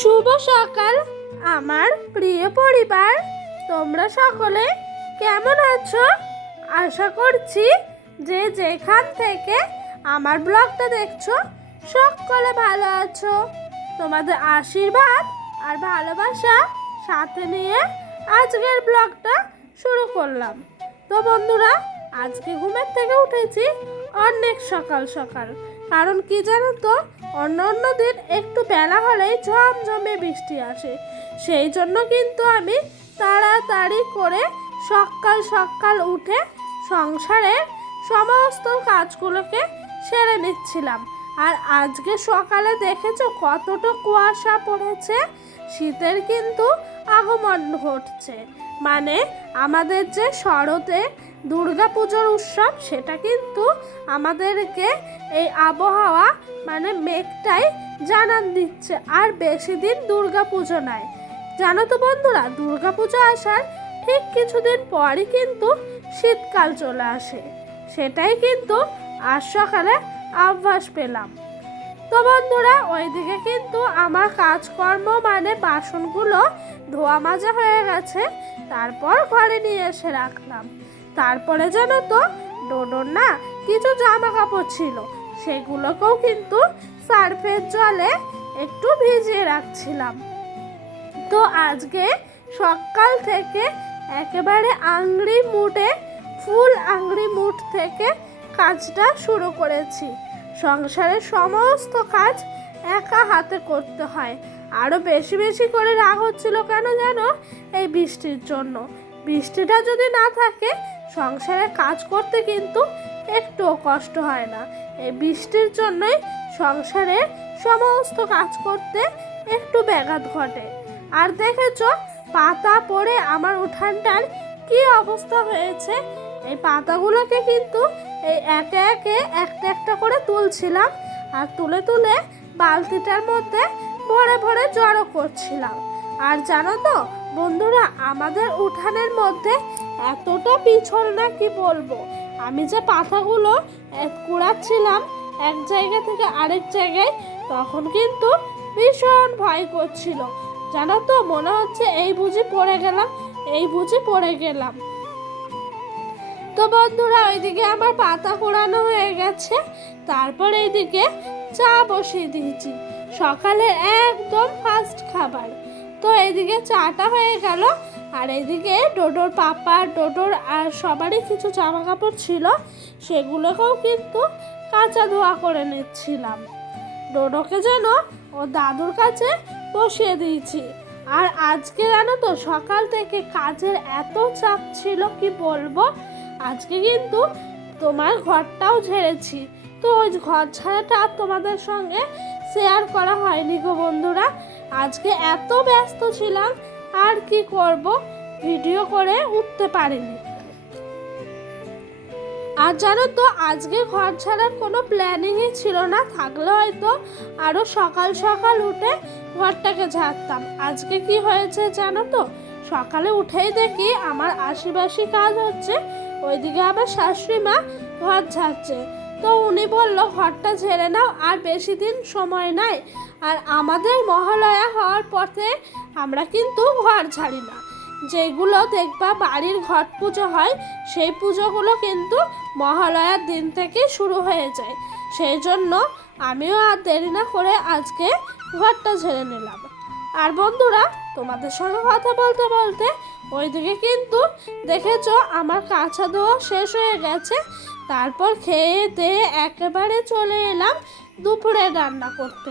শুভ সকাল আমার প্রিয় পরিবার, তোমরা সকলে কেমন আছো? আশা করছি যে যেখান থেকে আমার ব্লগটা দেখছো সকলে ভালো আছো। তোমাদের আশীর্বাদ আর ভালোবাসা সাথে নিয়ে আজকের ব্লগটা শুরু করলাম। তো বন্ধুরা, আজকে ঘুমের থেকে উঠেছি অনেক সকাল সকাল। কারণ কি জানো তো, অন্য দিন একটু বেলা হলেই ঝমঝমে বৃষ্টি আসে। সেই জন্য কিন্তু আমি তাড়াতাড়ি করে সকাল সকাল উঠে সংসারের সমস্ত কাজগুলোকে সেরে নিচ্ছিলাম। আর আজকে সকালে দেখেছো কতটা কুয়াশা পড়েছে। শীতের কিন্তু আগমন ঘটছে। মানে আমাদের যে শরতে দুর্গাপুজোর উৎসব, সেটা কিন্তু আমাদেরকে এই আবহাওয়া মানে মেঘটাই জানান দিচ্ছে। আর বেশি দিন দুর্গাপুজো নাই। জানো তো বন্ধুরা, দুর্গাপুজো আসার ঠিক কিছুদিন পরই কিন্তু শীতকাল চলে আসে। সেটাই কিন্তু আজ সকালে আভাস পেলাম। তো বন্ধুরা, ওইদিকে কিন্তু আমার কাজকর্ম মানে বাসনগুলো ধোয়া মাজা হয়ে গেছে। তারপর ঘরে নিয়ে এসে রাখলাম। তারপরে জানো তো, ডোডোর না কিছু জামা কাপড় ছিল, সেগুলোকেও কিন্তু সার্ফের জলে একটু ভিজিয়ে রাখছিলাম। তো আজকে সকাল থেকে একেবারে ফুল আংড়ি মুড থেকে কাজটা শুরু করেছি। সংসারের সমস্ত কাজ একা হাতে করতে হয়। আরও বেশি বেশি করে রাগ হচ্ছিল কেন জানো? এই বৃষ্টির জন্য। বৃষ্টিটা যদি না থাকে, সংসারে কাজ করতে কিন্তু একটুও কষ্ট হয় না। এই বৃষ্টির জন্যই সংসারে সমস্ত কাজ করতে একটু ব্যাঘাত ঘটে। আর দেখেছো পাতা পড়ে আমার উঠানটার কি অবস্থা হয়েছে। এই পাতাগুলোকে কিন্তু এই একে একে একটা একটা করে তুলছিলাম। আর তুলে তুলে বালতিটার মধ্যে ভরে ভরে জড়ো করছিলাম। আর জানো তো বন্ধুরা, আমাদের উঠানের মধ্যে এতটা পিছল না কি বলবো। আমি যে পাতাগুলো কুড়াচ্ছিলাম এক জায়গা থেকে আরেক জায়গায়, তখন কিন্তু ভীষণ ভয় করছিল। জানো তো, মনে হচ্ছে এই বুঝি পড়ে গেলাম। তো বন্ধুরা, ওইদিকে আমার পাতা কুড়ানো হয়ে গেছে। তারপর এইদিকে চা বসিয়ে দিয়েছি, সকালে একদম ফার্স্ট খাবার। তো এইদিকে চাটা হয়ে গেল। আর এইদিকে ডোডোর পাপা, ডোডোর আর সবারই কিছু জামা কাপড় ছিল, সেগুলোকেও কিন্তু কাঁচা ধোয়া করে নিচ্ছিলাম। ডোডোকে যেন ও দাদুর কাছে বসিয়ে দিয়েছি। আর আজকে জানো তো, সকাল থেকে কাজের এত চাপ ছিল কি বলবো। আজকে কিন্তু তোমার ঘরটাও ঝেড়েছি। তো ওই ঘর ঝাড়াটা তোমাদের সঙ্গে শেয়ার করা হয়নি গো বন্ধুরা। আজকে এত ব্যস্ত ছিলাম, আর কি করব, ভিডিও করে উঠতে পারিনি। আর জানো তো, আজকে ঘর ছাড়ার কোনো প্ল্যানিংই ছিল না। থাকলে হয়তো আরও সকাল সকাল উঠে ঘরটাকে ঝাড়তাম। আজকে কি হয়েছে জানো তো, সকালে উঠেই দেখি আমার আশিবাসি কাজ হচ্ছে, ওইদিকে আবার শাশুড়ি মা ঘর ঝাড়ছে। তো উনি বলল ঘরটা ঝেড়ে নাও, আর বেশি দিন সময় নাই। আর আমাদের মহালয়া হওয়ার পথে আমরা কিন্তু ঘর ঝাড়ি না। যেগুলো দেখবা বাড়ির ঘট পুজো হয়, সেই পুজোগুলো কিন্তু মহালয়ার দিন থেকে শুরু হয়ে যায়। সেই জন্য আমিও আর দেরি না করে আজকে ঘরটা ঝেড়ে নিলাম। আর বন্ধুরা, তোমাদের সঙ্গে কথা বলতে বলতে ওইদিকে কিন্তু দেখেছো আমার কাঁচা ধোয়া শেষ হয়ে গেছে। তারপর খেয়ে দিয়ে একেবারে চলে এলাম দুপুরে রান্না করতে।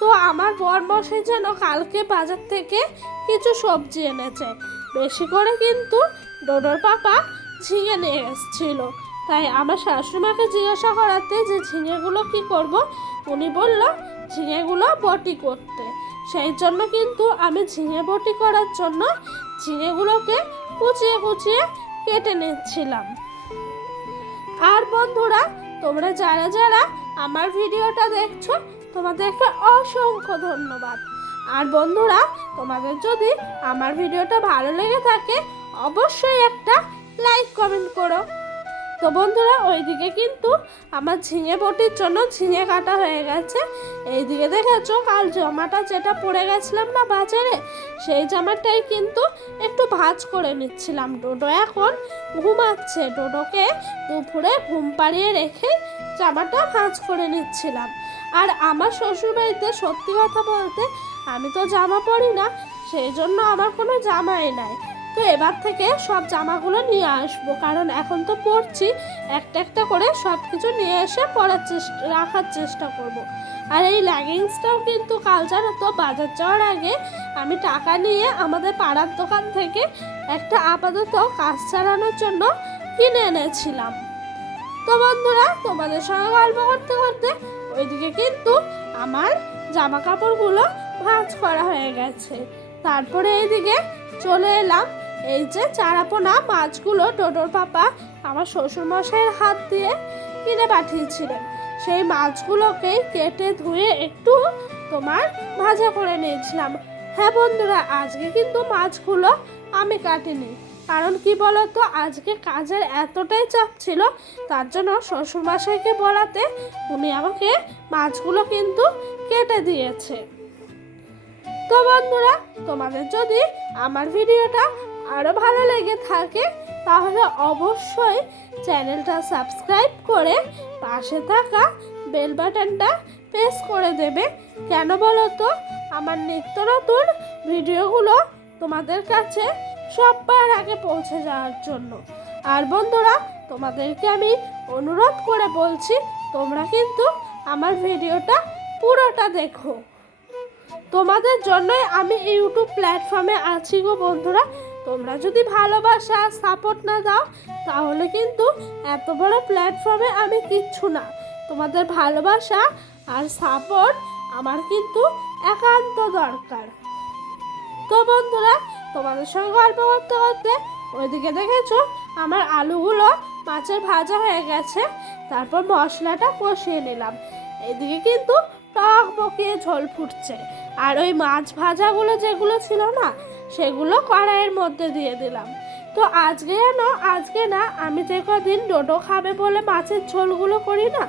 তো আমার বরমশাই যেন কালকে বাজার থেকে কিছু সবজি এনেছে। বেশি করে কিন্তু ডোডোর পাপা ঝিঙে নিয়ে এসেছিল। তাই আমার শাশুড়িমাকে জিজ্ঞাসা করাতে যে ঝিঙেগুলো কি করব, উনি বলল ঝিঙেগুলো বটি করতে। সেই জন্য কিন্তু আমি ঝিঙে বটি করার জন্য ঝিঙেগুলোকে কুচিয়ে কুচিয়ে কেটে নিচ্ছিলাম। আর বন্ধুরা, তোমরা যারা যারা আমার ভিডিওটা দেখছো, তোমাদেরকে অসংখ্য ধন্যবাদ। আর বন্ধুরা, তোমাদের যদি আমার ভিডিওটা ভালো লেগে থাকে, অবশ্যই একটা লাইক কমেন্ট করো। তো বন্ধুরা ওইদিকে কিন্তু আমার ঝিঙে বটির জন্য ঝিঙে কাটা হয়ে গেছে। এইদিকে দেখেছো কাল জামাটা যেটা পরে গেছিলাম না বাজারে, সেই জামাটাই কিন্তু একটু ভাঁজ করে নিচ্ছিলাম। ডোডো এখন ঘুমাচ্ছে, ডোডোকে দুপুরে ঘুম পাড়িয়ে রেখে জামাটা ভাঁজ করে নিচ্ছিলাম। আর আমার শ্বশুরবাড়িতে সত্যি কথা বলতে আমি তো জামা পরি না, সেই জন্য আমার কোনো জামাই নাই। তো এবার থেকে সব জামাগুলো নিয়ে আসবো, কারণ এখন তো পরছি, একটা একটা করে সব কিছু নিয়ে এসে রাখার চেষ্টা করব। আর এই লেগিংসটাও কিন্তু কাল জানো তো বাজার যাওয়ার আগে আমি টাকা নিয়ে আমাদের পাড়ার দোকান থেকে একটা আপাতত কাজ চালানোর জন্য কিনে এনেছিলাম। তো বন্ধুরা তোমাদের সঙ্গে গল্প করতে করতে ওইদিকে কিন্তু আমার জামা কাপড়গুলো ভাঁজ করা হয়ে গেছে। তারপরে এইদিকে চলে এলাম, এই যে চারাপোনা মাছগুলো ডোডোর পাপা আমার শ্বশুরমশাইয়ের হাত দিয়ে কিনে পাঠিয়েছিলেন, সেই মাছগুলোকেই কেটে ধুয়ে একটু তোমার ভাজা করে নিয়েছিলাম। হ্যাঁ বন্ধুরা, আজকে কিন্তু মাছগুলো আমি কাটিনি, কারণ কি বলতো আজকে কাজের এতটাই চাপ ছিল, তার জন্য শ্বশুরমশাইকে বলাতে উনি আমাকে মাছগুলো কিন্তু কেটে দিয়েছে। তো বন্ধুরা তোমাদের যদি আমার ভিডিওটা আরও ভালো লেগে থাকে তাহলে অবশ্যই চ্যানেলটা সাবস্ক্রাইব করে পাশে থাকা বেল বাটনটা প্রেস করে দেবে। কেন বলো তো, আমার নিত্য নতুন ভিডিওগুলো তোমাদের কাছে সবার আগে পৌঁছে যাওয়ার জন্য। আর বন্ধুরা তোমাদেরকে আমি অনুরোধ করে বলছি, তোমরা কিন্তু আমার ভিডিওটা পুরোটা দেখো, তোমাদের জন্যই আমি ইউটিউব প্ল্যাটফর্মে আছি গো বন্ধুরা। তোমরা যদি ভালোবাসা সাপোর্ট না দাও তাহলে কিন্তু এত বড় প্ল্যাটফর্মে আমি কিচ্ছু না। তোমাদের ভালোবাসা আর সাপোর্ট আমার কিন্তু একান্ত দরকার। তো বন্ধুরা তোমাদের সঙ্গে গল্প করতে করতে ওইদিকে দেখেছো আমার আলুগুলো মাছের ভাজা হয়ে গেছে, তারপর মশলাটা কষিয়ে নিলাম। এদিকে কিন্তু টক বকিয়ে ঝোল ফুটছে, আর ওই মাছ ভাজাগুলো যেগুলো ছিল না সেগুলো কড়াইয়ের মধ্যে দিয়ে দিলাম। তো আজকে না আমি যে কদিন ডোডো খাবে বলে মাছের ঝোলগুলো করি না,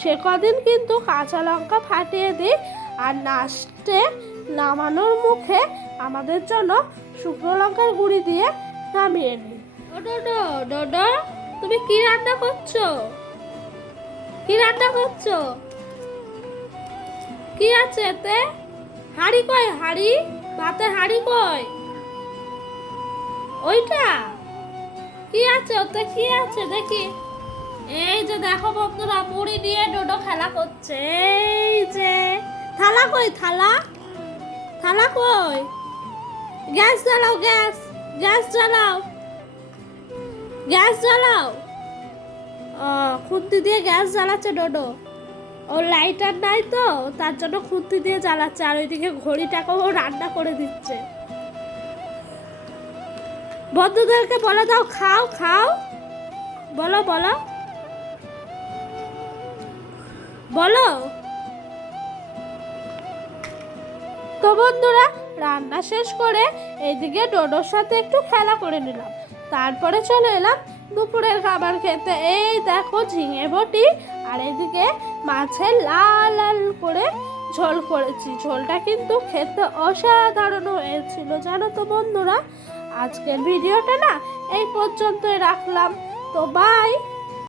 সে কদিন কিন্তু কাঁচা লঙ্কা ফাটিয়ে দিই, আর লাস্টে নামানোর মুখে আমাদের জন্য শুকনো লঙ্কার গুঁড়ি দিয়ে নামিয়ে নিই। ডোডো ডোডো তুমি কি রান্না করছো? কি রান্না করছো? কি আছে এতে? হাঁড়ি কই? হাঁড়ি, ভাতের হাঁড়ি কই? ওইটা কি আছে ওতে? কি আছে দেখি। এই যে দেখো বন্ধুরা, মুড়ি নিয়ে ডোডো খেলা করছে। এই যে থালা কই? থালা, থালা কই? গ্যাস জ্বালাও, গ্যাস, গ্যাস জ্বালাও, গ্যাস জ্বালাও। খুন্তি দিয়ে গ্যাস জ্বালাচ্ছে ডোডো। ওর লাইটার নাই তো, তার জন্য খুন্তি দিয়ে জ্বালাচ্ছে, আর ওইদিকে ঘড়িটাকেও রান্না করে দিচ্ছে। বন্ধুদেরকে বলে দাও খাও খাও, বলো বলো বলো। তো বন্ধুরা রান্না শেষ করে এইদিকে ডোডোর সাথে একটু খেলা করে নিলাম, তারপরে চলে এলাম দুপুরের খাবার খেতে। এই দেখো ঝিঙে বটি, আর এইদিকে মাছের লাল লাল করে ঝোল করেছি। ঝোলটা কিন্তু খেতে অসাধারণ হয়েছিল জানো তো বন্ধুরা। আজকের ভিডিওটা না এই পর্যন্তই রাখলাম, তো বাই।